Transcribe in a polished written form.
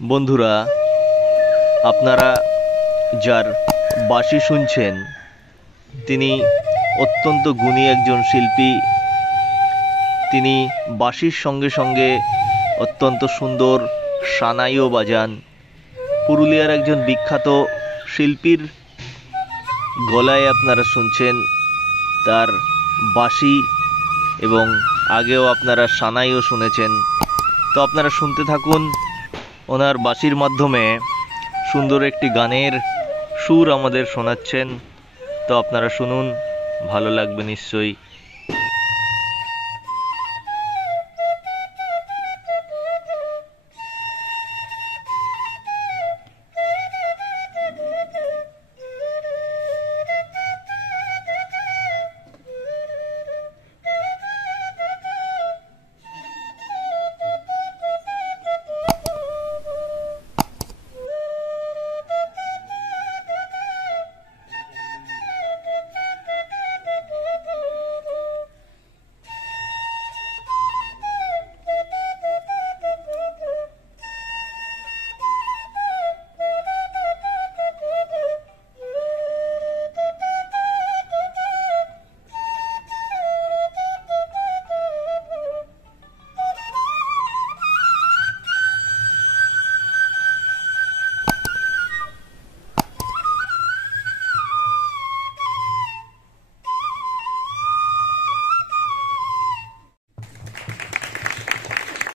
বন্ধুরা, আপনারা যার বাঁশি শুনছেন তিনি অত্যন্ত গুণী একজন শিল্পী। তিনি বাঁশির সঙ্গে সঙ্গে অত্যন্ত সুন্দর সানাইও বাজান। পুরুলিয়ার একজন বিখ্যাত শিল্পীর গলায় আপনারা শুনছেন তার বাঁশি, এবং আগেও আপনারা সানাইও শুনেছেন। তো আপনারা শুনতে থাকুন, ওনার বাঁশির মাধ্যমে সুন্দর একটি গানের সুর আমাদের শোনাচ্ছেন। তো আপনারা শুনুন, ভালো লাগবে নিশ্চয়ই।